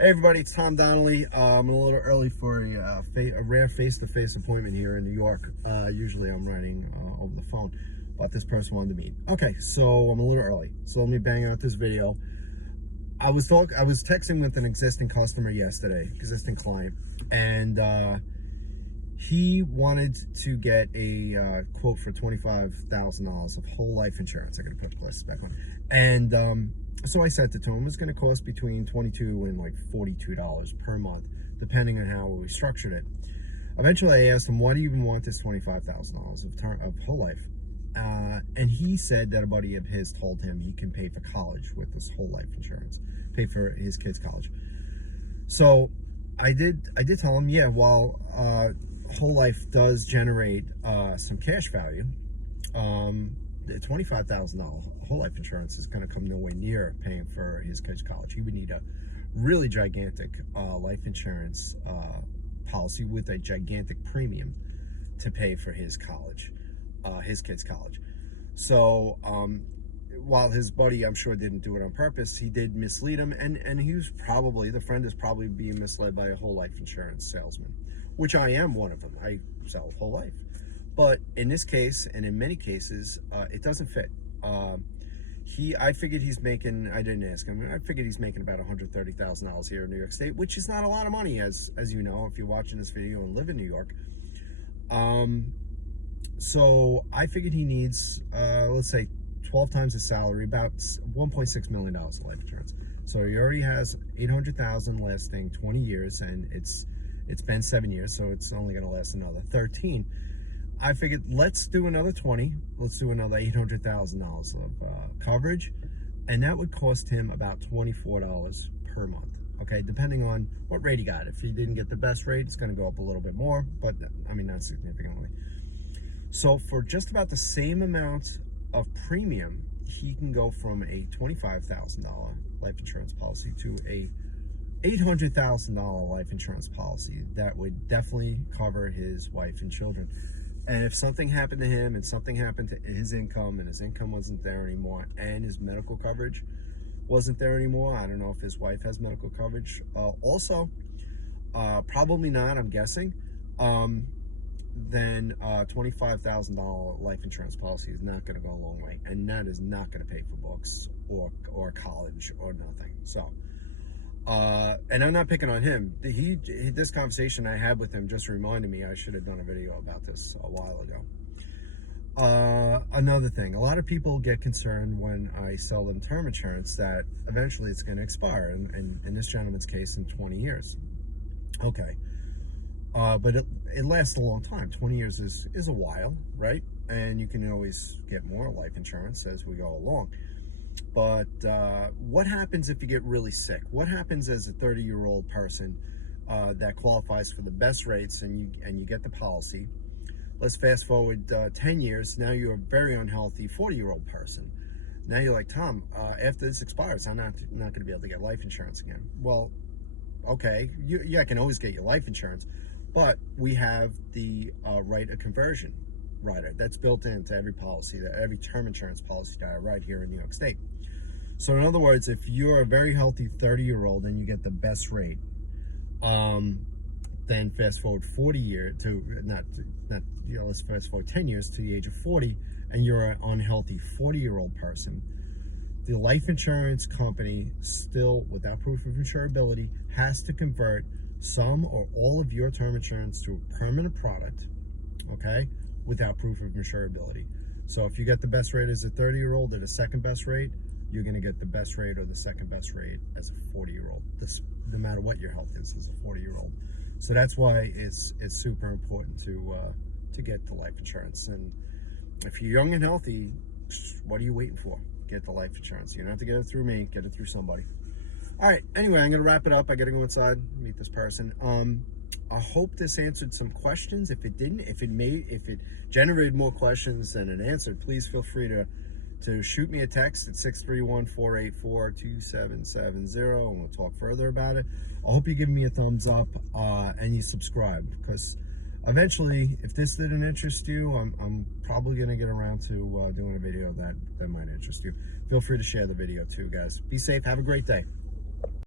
Hey everybody, it's Tom Donnelly. I'm a little early for a rare face-to-face appointment here in New York. Usually I'm writing over the phone, but this person wanted to meet. Okay, so I'm a little early. So let me bang out this video. I was texting with an existing customer yesterday, existing client, and he wanted to get a quote for $25,000 of whole life insurance. I gotta put the glasses back on. And so I sent it to him. It was going to cost between $22 and like $42 per month, depending on how we structured it. Eventually, I asked him, "Why do you even want this $25,000 of whole life?" And he said that a buddy of his told him he can pay for college with this whole life insurance, pay for his kids' college. So I did tell him, yeah, while whole life does generate some cash value, the $25,000 whole life insurance is going to come nowhere near paying for his kids' college. He would need a really gigantic life insurance policy with a gigantic premium to pay for his college, his kids' college. So while his buddy, I'm sure, didn't do it on purpose, he did mislead him, and he was probably, the friend is probably being misled by a whole life insurance salesman, which I am one of them. I sell whole life. But in this case, and in many cases, it doesn't fit. I figured he's making, I didn't ask him, I figured he's making about $130,000 here in New York State, which is not a lot of money, as you know, if you're watching this video and live in New York. So I figured he needs, let's say, 12 times his salary, about $1.6 million of life insurance. So he already has $800,000 lasting 20 years, and it's been 7 years, so it's only going to last another 13. I figured, let's do another 20. Let's do another $800,000 of coverage, and that would cost him about $24 per month. Okay, depending on what rate he got. If he didn't get the best rate, it's going to go up a little bit more, but I mean, not significantly. So for just about the same amount of premium, he can go from a $25,000 life insurance policy to a $800,000 life insurance policy that would definitely cover his wife and children. And if something happened to him and something happened to his income and his income wasn't there anymore and his medical coverage wasn't there anymore, I don't know if his wife has medical coverage. Also, probably not, I'm guessing. Then $25,000 life insurance policy is not going to go a long way, and that is not going to pay for books or college or nothing. So, and I'm not picking on him. This conversation I had with him just reminded me I should have done a video about this a while ago. Another thing, a lot of people get concerned when I sell them term insurance that eventually it's going to expire, and in this gentleman's case, in 20 years. Okay. But it lasts a long time. 20 years is a while, right? And you can always get more life insurance as we go along. But what happens if you get really sick? What happens as a 30-year-old person that qualifies for the best rates and you get the policy? Let's fast forward 10 years. Now you're a very unhealthy 40-year-old person. Now you're like, Tom, after this expires, I'm not going to be able to get life insurance again. Well, okay, I can always get your life insurance, but we have the right of conversion rider that's built into every policy, every term insurance policy that I write here in New York State. So in other words, if you're a very healthy 30-year-old and you get the best rate, then fast forward 40 years to let's fast forward 10 years to the age of 40, and you're an unhealthy 40-year-old person, the life insurance company still, without proof of insurability, has to convert some or all of your term insurance to a permanent product, okay, without proof of insurability. So if you get the best rate as a 30-year-old or the second best rate, you're going to get the best rate or the second best rate as a 40-year-old, no matter what your health is as a 40-year-old. So that's why it's super important to get the life insurance. And if you're young and healthy, what are you waiting for? Get the life insurance. You don't have to get it through me, get it through somebody. All right, anyway, I'm gonna wrap it up. I gotta go inside, meet this person. I hope this answered some questions. If it didn't, if it generated more questions than it answered, please feel free to shoot me a text at 631-484-2770, and we'll talk further about it. I hope you give me a thumbs up and you subscribe, because eventually, if this didn't interest you, I'm probably going to get around to doing a video that might interest you. Feel free to share the video too, guys. Be safe. Have a great day.